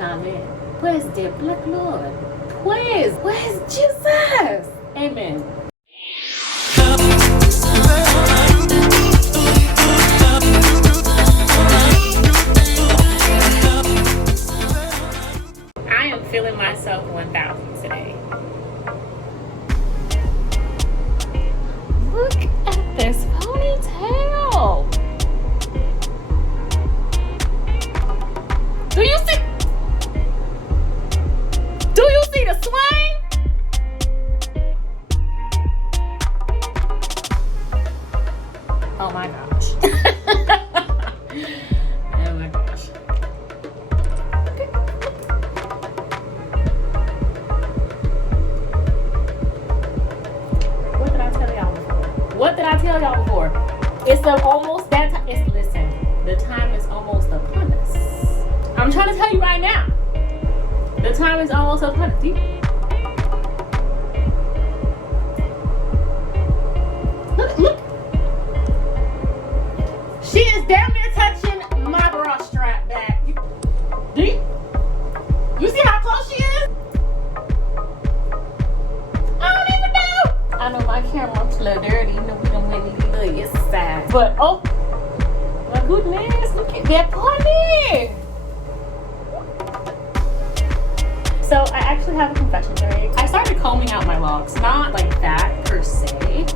Amen. Where's the black Lord? Where's Jesus? Amen. I am feeling myself 1,000 today. Look at this ponytail. Do you see the swing? Oh my gosh. Oh my gosh. What did I tell y'all before? What did I tell y'all before? It's almost that time. Listen, the time is almost upon us. I'm trying to tell you right now. The time is almost upon us. Look. She is damn near touching my bra strap back. You see how close she is? I don't even know. I know my camera's a little dirty. You know we don't really look inside. But oh my goodness, look at that pony. So I actually have a confession to make. I started combing out my locks, not like that per se,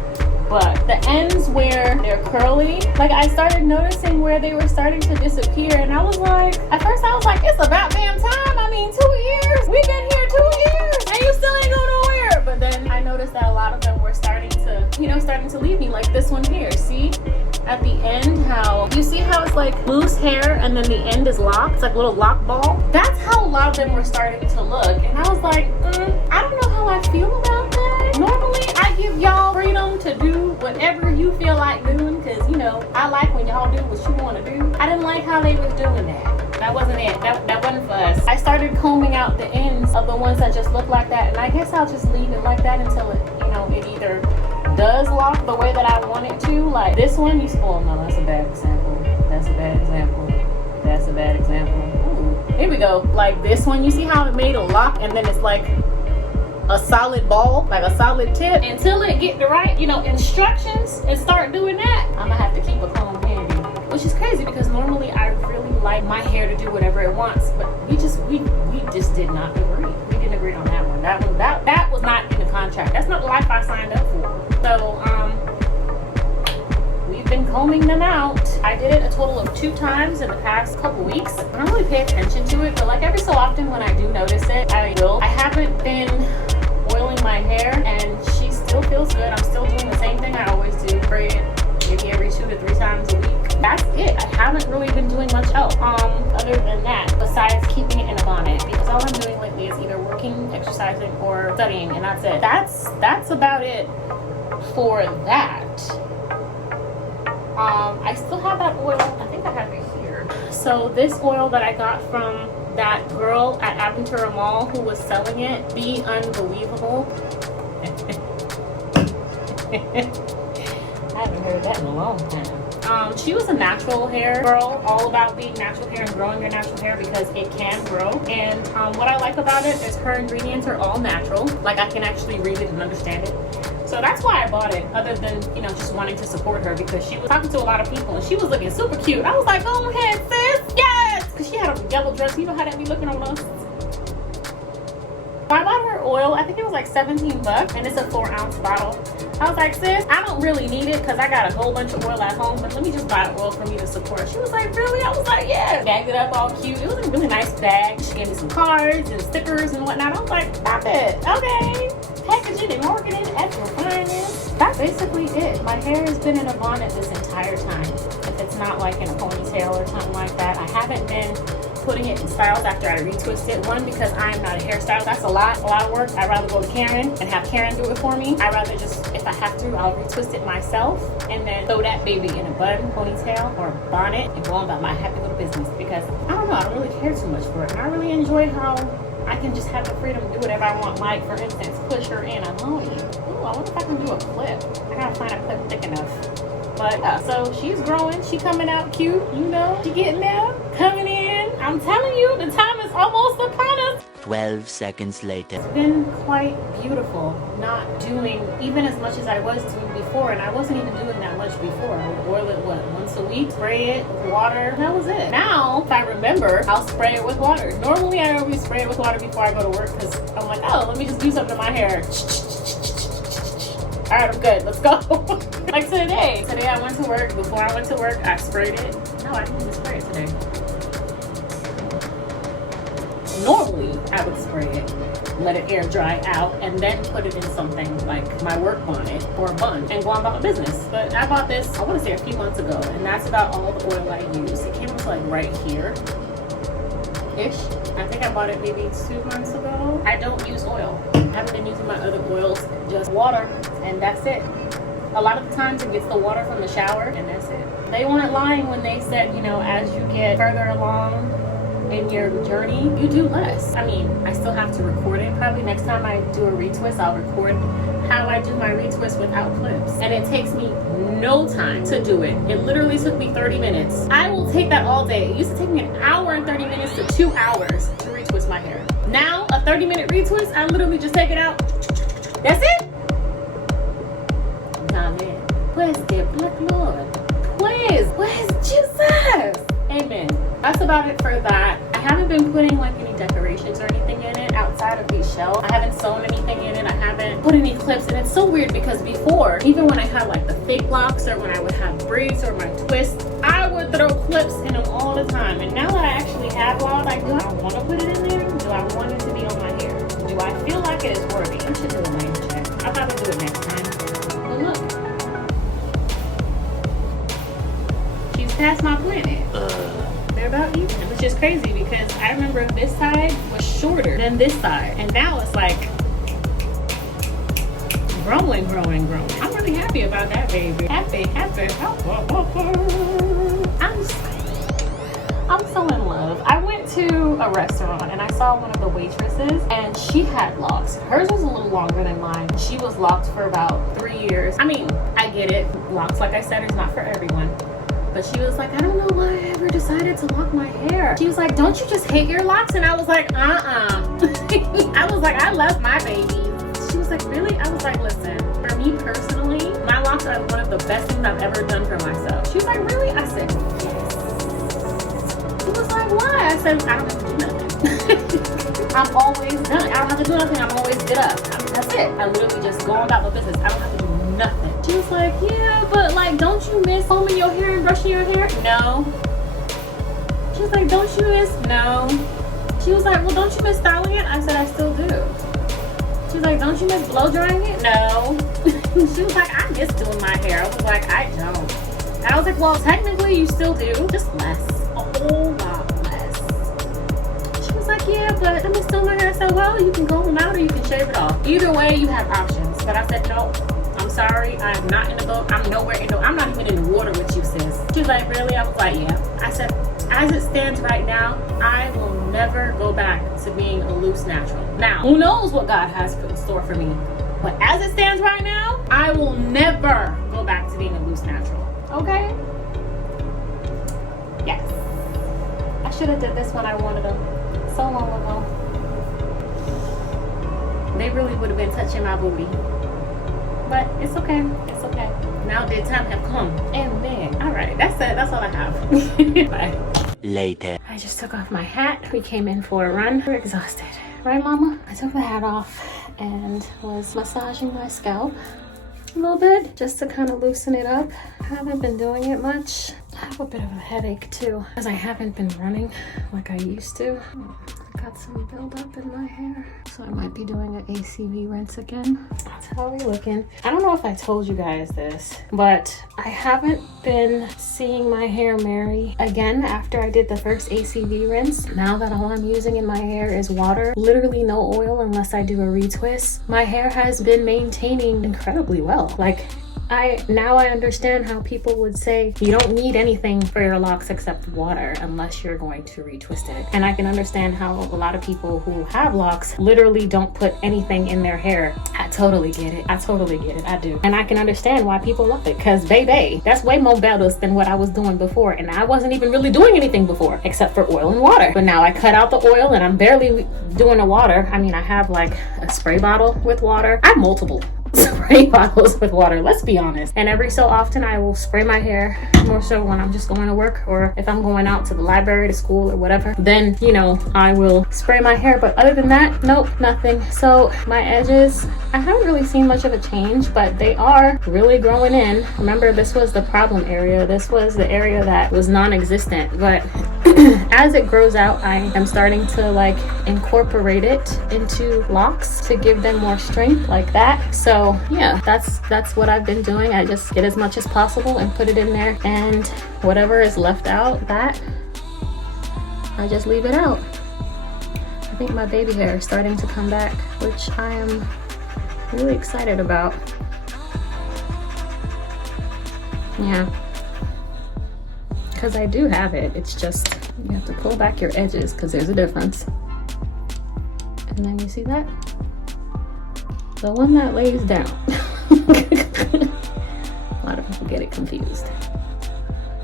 but the ends where they're curly, like I started noticing where they were starting to disappear, and I was like, at first I was like, it's about damn time. I mean, 2 years. We've been here 2 years, and you still ain't going nowhere. But then I noticed that a lot of them were starting to leave me, like this one here. See? At the end, how you see how it's like loose hair and then the end is locked. It's like a little lock ball. That's how a lot of them were starting to look, and I was like, I don't know how I feel about that. Normally I give y'all freedom to do whatever you feel like doing, because you know I like when y'all do what you want to do. I didn't like how they was doing that. That wasn't it. That wasn't for us. I started combing out the ends of the ones that just look like that, and I guess I'll just leave it like that until it, it either does lock the way that I want it to. Like this one, you spoiled. No, that's a bad example. That's a bad example. That's a bad example. Ooh, here we go. Like this one, you see how it made a lock and then it's like a solid ball, like a solid tip. Until it get the right, instructions and start doing that, I'm gonna have to keep a comb handy. Which is crazy because normally I really like my hair to do whatever it wants, but we just did not agree. We didn't agree on that one. That was not in the contract. That's not the life I signed up for. So we've been combing them out. I did it a total of 2 times in the past couple weeks. I don't really pay attention to it, but like every so often when I do notice it, I will. I haven't been oiling my hair and she still feels good. I'm still doing the same thing I always do. Braid maybe every 2 to 3 times a week. That's it. I haven't really been doing much else other than that, besides keeping it in a bonnet, because all I'm doing lately is either working, exercising, or studying, and that's it. That's about it for that. I still have that oil. I think I have it here. So this oil that I got from that girl at Aventura Mall who was selling it, Be Unbelievable. I haven't heard that in a long time. She was a natural hair girl, all about being natural hair and growing your natural hair because it can grow. And what I like about it is her ingredients are all natural. Like I can actually read it and understand it. So that's why I bought it, other than, just wanting to support her, because she was talking to a lot of people and she was looking super cute. I was like, go ahead, sis, yes! Because she had a yellow dress. You know how that be looking on us? I bought her oil, I think it was like $17, and it's a 4-ounce bottle. I was like, sis, I don't really need it because I got a whole bunch of oil at home, but let me just buy oil for me to support. She was like, really? I was like, yeah. Bagged it up all cute. It was a really nice bag. She gave me some cards and stickers and whatnot. I was like, stop it. Okay. Packaging and marketing at your finest. That's basically it. My hair has been in a bonnet this entire time. If it's not like in a ponytail or something like that. I haven't been putting it in styles after I retwist it. One, because I am not a hairstylist. That's a lot of work. I'd rather go to Karen and have Karen do it for me. I'd rather just, if I have to, I'll retwist it myself and then throw that baby in a bun, ponytail, or bonnet and go on about my happy little business, because I don't know, I don't really care too much for it. And I really enjoy how I can just have the freedom to do whatever I want. Like, for instance, push her in a pony. Ooh, I wonder if I can do a clip. I gotta find a clip thick enough. But so she's growing, she coming out cute, she getting there, coming in. I I'm telling you, the time is almost upon us. 12 seconds later. It's been quite beautiful not doing even as much as I was doing before, and I wasn't even doing that much before. I would boil it once a week, spray it with water, that was it. Now if I remember, I'll spray it with water. Normally I always spray it with water before I go to work because I'm like, oh, let me just do something to my hair. All right, I'm good, let's go. Like today I went to work. Before I went to work, I sprayed it. No, I didn't even spray it today. Normally, I would spray it, let it air dry out, and then put it in something like my work bonnet or bun and go on about my business. But I bought this, I want to say a few months ago, and that's about all the oil I use. It came up to like right here-ish. I think I bought it maybe 2 months ago. I don't use oil. I haven't been using my other oils, just water, and that's it. A lot of the times it gets the water from the shower, and that's it. They weren't lying when they said, you know, as you get further along in your journey, you do less. I mean, I still have to record it. Probably next time I do a retwist, I'll record how I do my retwist without clips. And it takes me no time to do it. It literally took me 30 minutes. I will take that all day. It used to take me 1 hour and 30 minutes to 2 hours to retwist my hair. Now, a 30-minute retwist, I literally just take it out. That's it. Nah, man. Where's the Black Lord? Where's Jesus? Amen. That's about it for that. I haven't been putting like any decorations or anything in it outside of these shells. I haven't sewn anything in it. I haven't put any clips, and it's so weird because before, even when I had like the fake locks or when I would have braids or my twists, I would throw clips in them all the time. And now that I actually have locks, like, do I want to put it in there? Do I want it to be on my hair? Do I feel like it is worthy? I should do a name check. I'll probably do it next time. But look, she's past my planet. They're about even, which is crazy because I remember this side was shorter than this side, and now it's like growing. I'm really happy about that, baby. Happy. I'm so in love. I went to a restaurant and I saw one of the waitresses, and she had locks. Hers was a little longer than mine. She was locked for about 3 years. I mean, I get it. Locks, like I said, is not for everyone. But she was like, I don't know why I ever decided to lock my hair. She was like, don't you just hate your locks? And I was like, I was like, I love my baby. She was like, really? I was like, listen, for me personally, my locks are one of the best things I've ever done for myself. She was like, really? I said, yes. She was like, why? I said, I don't have to do nothing. I'm always done. I don't have to do nothing. I'm always get up. That's it. I literally just go on about my business. I don't have to do nothing. She was like, yeah, but like, don't you miss combing your hair and brushing your hair? No. She was like, don't you miss? No. She was like, well, don't you miss styling it? I said, I still do. She was like, don't you miss blow drying it? No. She was like, I miss doing my hair. I was like, I don't. And I was like, well, technically you still do, just less, a whole lot less. She was like, yeah, but I miss doing my hair. I said, well, you can comb them out or you can shave it off. Either way, you have options. But I said, no. I'm sorry, I'm not in the boat. I'm nowhere in the, I'm not even in the water with you, sis. She was like, really? I was like, yeah. I said, as it stands right now, I will never go back to being a loose natural. Now, who knows what God has put in store for me? But as it stands right now, I will never go back to being a loose natural. Okay? Yes. I should have did this when I wanted them so long ago. They really would have been touching my booty. But it's okay. It's okay. Now the time have come. Amen. All right. That's it. That's all I have. Bye. Later. I just took off my hat. We came in for a run. We're exhausted. Right, Mama? I took the hat off and was massaging my scalp a little bit just to kind of loosen it up. I haven't been doing it much. I have a bit of a headache too because I haven't been running like I used to. I got some buildup in my hair, so I might be doing an ACV rinse again. That's how we're looking. I don't know if I told you guys this, but I haven't been seeing my hair marry again after I did the first ACV rinse. Now that all I'm using in my hair is water, literally no oil unless I do a retwist, my hair has been maintaining incredibly well. Like, Now I understand how people would say you don't need anything for your locks except water unless you're going to retwist it. And I can understand how a lot of people who have locks literally don't put anything in their hair. I totally get it. I do. And I can understand why people love it, because baby, that's way more better than what I was doing before. And I wasn't even really doing anything before except for oil and water. But now I cut out the oil and I'm barely doing the water. I mean, I have like a spray bottle with water. I have multiple spray bottles with water, let's be honest. And every so often I will spray my hair, more so when I'm just going to work, or if I'm going out to the library, to school, or whatever, then you know I will spray my hair. But other than that, nope, nothing. So my edges, I haven't really seen much of a change, but they are really growing in. Remember, this was the problem area. This was the area that was non-existent, but as it grows out, I am starting to like incorporate it into locks to give them more strength, like that. So yeah, that's what I've been doing. I just get as much as possible and put it in there, and whatever is left out, that I just leave it out. I think my baby hair is starting to come back, which I am really excited about. Yeah, because I do have it. It's just you have to pull back your edges because there's a difference. And then you see that? The one that lays down. A lot of people get it confused.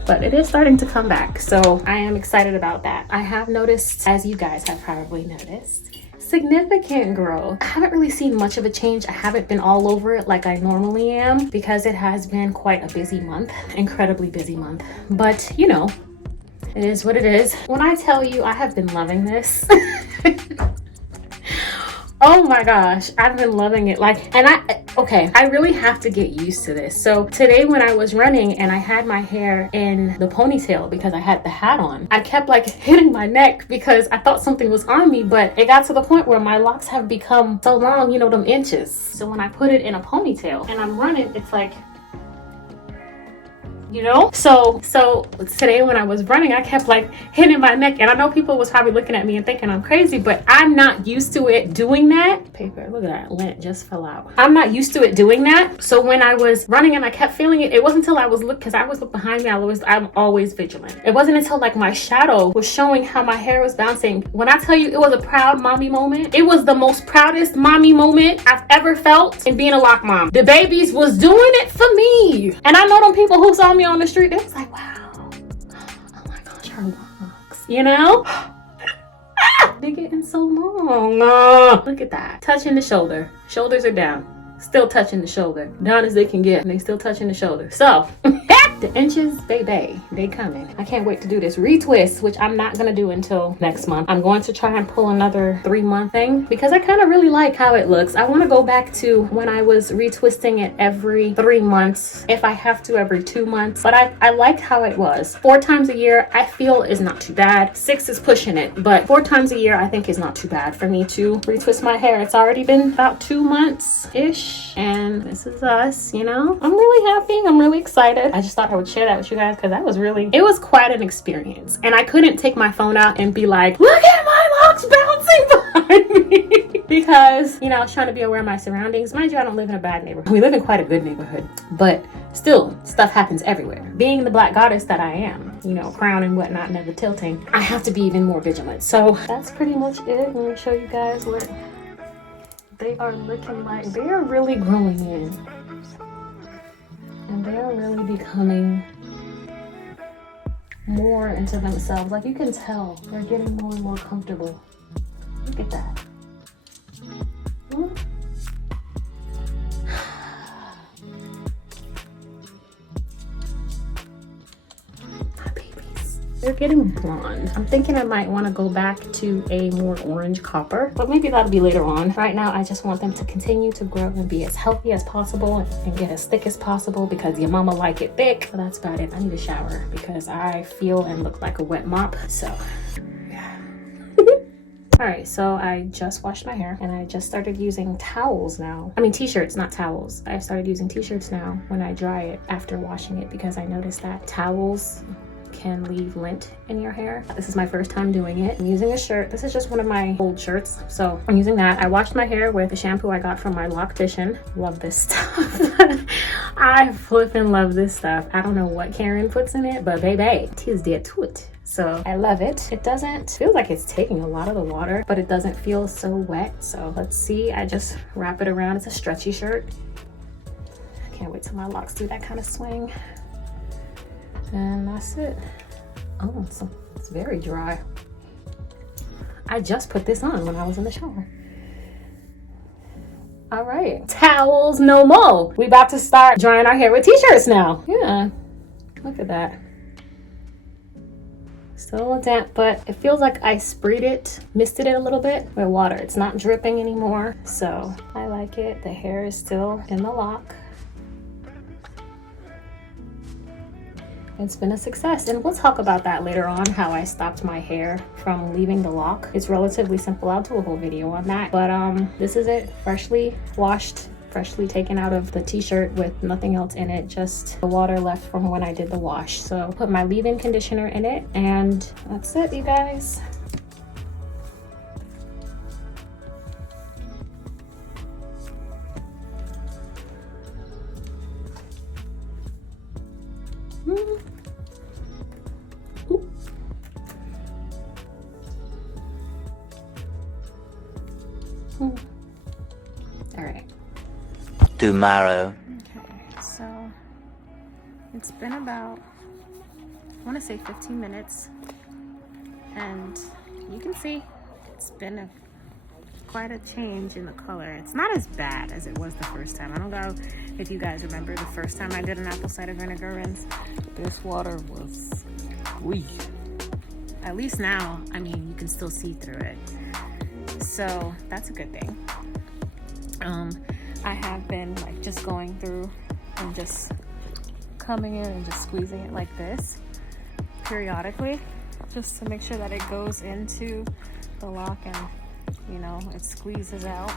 But it is starting to come back, so I am excited about that. I have noticed, as you guys have probably noticed, significant growth. I haven't really seen much of a change. I haven't been all over it like I normally am because it has been quite a busy month, incredibly busy month. But you know, it is what it is. When I tell you I have been loving this, oh my gosh, I've been loving it. Like, and I really have to get used to this. So today when I was running and I had my hair in the ponytail because I had the hat on, I kept like hitting my neck because I thought something was on me, but it got to the point where my locks have become so long, you know, them inches. So when I put it in a ponytail and I'm running, it's like, you know, so today when I was running, I kept like hitting my neck, and I know people was probably looking at me and thinking I'm crazy, but I'm not used to it doing that. Paper, look at that, lint just fell out. I'm not used to it doing that. So when I was running and I kept feeling it, it wasn't until I was because I was look behind me, I'm always vigilant. It wasn't until like my shadow was showing how my hair was bouncing. When I tell you it was a proud mommy moment, it was the most proudest mommy moment I've ever felt in being a lock mom. The babies was doing it for me, and I know them people who saw me on the street, they was like, wow, oh my gosh, her locks, you know? They're getting so long. Look at that. Touching the shoulder. Shoulders are down. Still touching the shoulder. Down as they can get, and they still touching the shoulder. So the inches, baby, they coming. I can't wait to do this retwist, which I'm not gonna do until next month. I'm going to try and pull another 3-month thing because I kind of really like how it looks. I want to go back to when I was retwisting it every 3 months, if I have to every 2 months, but I like how it was. 4 times a year I feel is not too bad. 6 is pushing it, but 4 times a year I think is not too bad for me to retwist my hair. It's already been about 2 months ish, and this is us, you know. I'm really happy. I'm really excited. I just thought I would share that with you guys because it was quite an experience, and I couldn't take my phone out and be like, look at my locks bouncing behind me because, you know, I was trying to be aware of my surroundings. Mind you, I don't live in a bad neighborhood. We live in quite a good neighborhood, but still stuff happens everywhere. Being the black goddess that I am, you know, crown and whatnot, never tilting, I have to be even more vigilant. So that's pretty much it. I'm gonna show you guys what they are looking like. They are really growing in, and they are really becoming more into themselves. Like, you can tell they're getting more and more comfortable. Look at that. My babies, they're getting blonde. I'm thinking I might want to go back to a more orange copper, but maybe that'll be later on. Right now I just want them to continue to grow and be as healthy as possible and get as thick as possible because your mama like it thick. So that's about it. I need a shower because I feel and look like a wet mop. So yeah. All right, so I just washed my hair and I just started using towels now. I mean t-shirts, not towels. I started using t-shirts now when I dry it after washing it because I noticed that towels can leave lint in your hair. This is my first time doing it. I'm using a shirt. This is just one of my old shirts, so I'm using that. I washed my hair with the shampoo I got from my LOCtician. Love this stuff. I flipping love this stuff. I don't know what Karen puts in it, but baby, tis there to it. So I love it. It doesn't feel like it's taking a lot of the water, but it doesn't feel so wet. So let's see. I just wrap it around. It's a stretchy shirt. I can't wait till my locks do that kind of swing. And that's it. Oh, it's very dry. I just put this on when I was in the shower. All right, towels no more. We about to start drying our hair with t-shirts now. Yeah, look at that. Still a little damp, but it feels like I misted it a little bit with water. It's not dripping anymore, so I like it. The hair is still in the lock. It's been a success, and we'll talk about that later on, how I stopped my hair from leaving the lock. It's relatively simple. I'll do a whole video on that, but this is it, freshly washed, freshly taken out of the t-shirt with nothing else in it, just the water left from when I did the wash. So put my leave-in conditioner in it, and that's it, you guys. All right. Tomorrow. Okay, so it's been about, I want to say 15 minutes, and you can see it's been quite a change in the color. It's not as bad as it was the first time. I don't know if you guys remember the first time I did an apple cider vinegar rinse. This water was weak. At least now, I mean, you can still see through it. So that's a good thing. I have been like just going through and just coming in and just squeezing it like this periodically, just to make sure that it goes into the lock and, you know, it squeezes out,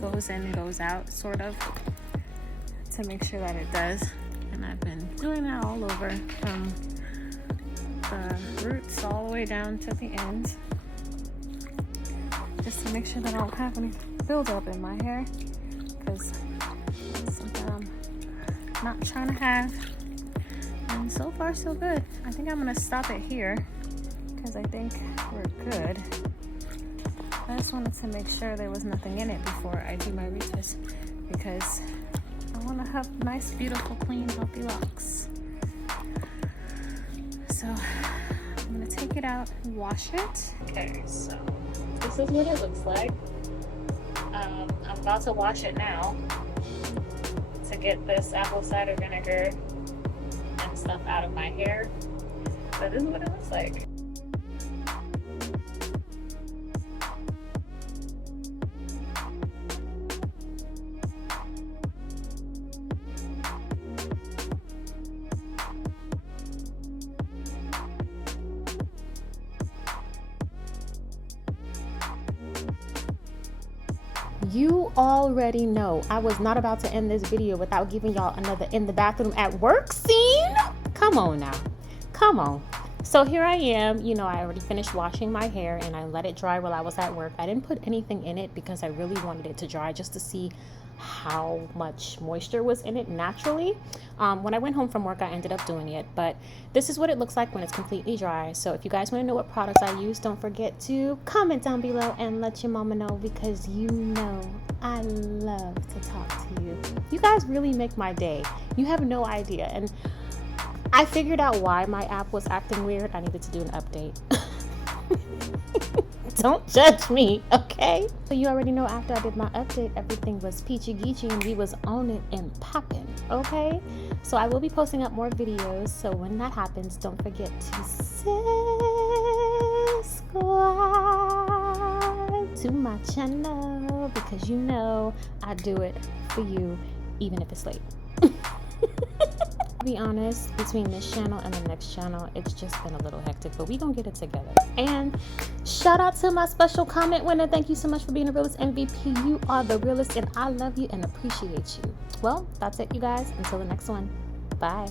goes in and goes out, sort of, to make sure that it does. And I've been doing that all over, from the roots all the way down to the end, just to make sure that I don't have any buildup in my hair, because it's something I'm not trying to have. And so far so good. I think I'm gonna stop it here because I think we're good. I just wanted to make sure there was nothing in it before I do my retwist, because I want to have nice, beautiful, clean, healthy locks. So I'm gonna take it out and wash it. Okay, so this is what it looks like. I'm about to wash it now to get this apple cider vinegar and stuff out of my hair. But this is what it looks like. You already know I was not about to end this video without giving y'all another in the bathroom at work scene. Come on now, come on. So here I am, you know, I already finished washing my hair and I let it dry while I was at work. I didn't put anything in it because I really wanted it to dry just to see how much moisture was in it naturally. When I went home from work, I ended up doing it, but this is what it looks like when it's completely dry. So if you guys want to know what products I use, don't forget to comment down below and let your mama know, because you know I love to talk to you. You guys really make my day. You have no idea. And I figured out why my app was acting weird. I needed to do an update. Don't judge me, okay? So you already know, after I did my update, everything was peachy geechy and we was on it and popping, okay? So I will be posting up more videos, so when that happens, don't forget to subscribe to my channel, because you know I do it for you even if it's late. To be honest, between this channel and the next channel, it's just been a little hectic, but we gonna get it together. And shout out to my special comment winner. Thank you so much for being a realist MVP. You are the realest, and I love you and appreciate you. Well, that's it, you guys. Until the next one, bye.